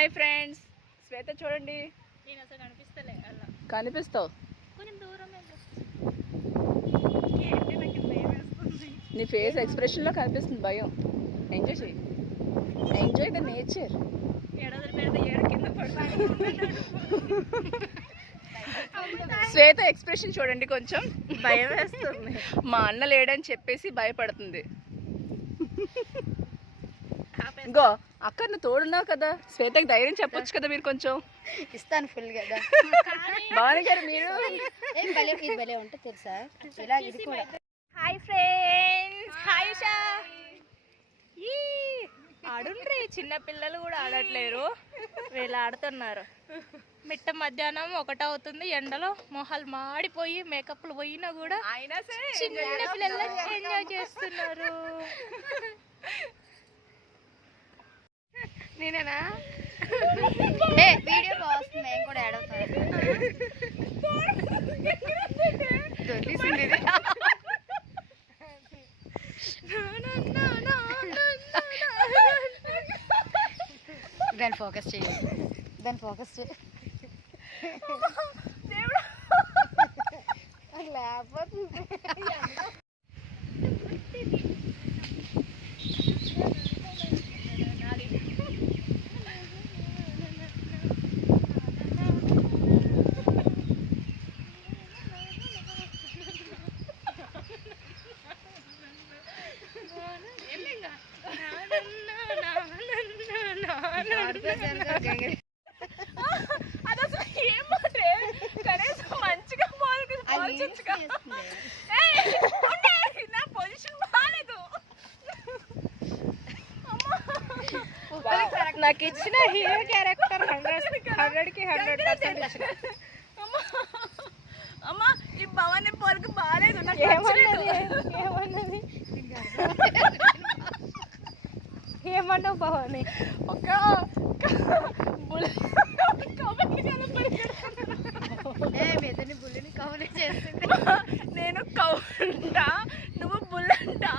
Hi friends, శ్వేత చూడండి. నేను అసలు కనిపిస్తలే అలా. కనిపిస్తావు, కొంచెం దూరం నీ ఫేస్ ఎక్స్ప్రెషన్లో కనిపిస్తుంది భయం. ఎంజాయ్ చేయి, enjoy the nature. Shweta expression చూడండి, కొంచెం భయం వేస్తుంది. మా అన్న లేడని చెప్పేసి భయపడుతుంది. ఇంకో అక్క నువ్వు తోడున్నావు కదా, శ్వేతకి ధైర్యం చెప్పొచ్చు కదా మీరు కొంచెం. ఇస్తాను ఫుల్ కదా. భవానీ గారు మీరు ఇది భలే ఉంటుంది తెలుసా, ఇలా ఇది కూడా. Hi friends, hi Usha. ఆడుండ్రి, చిన్న పిల్లలు కూడా ఆడట్లేరు, వీళ్ళు ఆడుతున్నారు. మిట్ట మధ్యాహ్నం 1 అవుతుంది, ఎండలో మొహాలు మాడిపోయి మేకప్లు పోయినా కూడా అయినా సరే చిన్న పిల్లలు ఎంజాయ్ చేస్తున్నారు. నేనేనా వీడియో వస్తుంది, మేము కూడా యాడ్ అవుతాం. దాన్ని ఫోకస్ చేయాలి, దాన్ని ఫోకస్ చేయాలి. అది అసలు ఏం మాటే, కనీసం మంచిగా నా పొజిషన్ బాగాలేదు. నాకు ఇచ్చిన హీరో క్యారెక్టర్ 100కి 100%. అమ్మా ఈ భవానీ పోలికి బాగాలేదు. ఏమన్నావు భవానీ? ఒక బుల్లిని కవర్ చేస్తుంది. నేను కౌంటా, నువ్వు బుల్లంటా.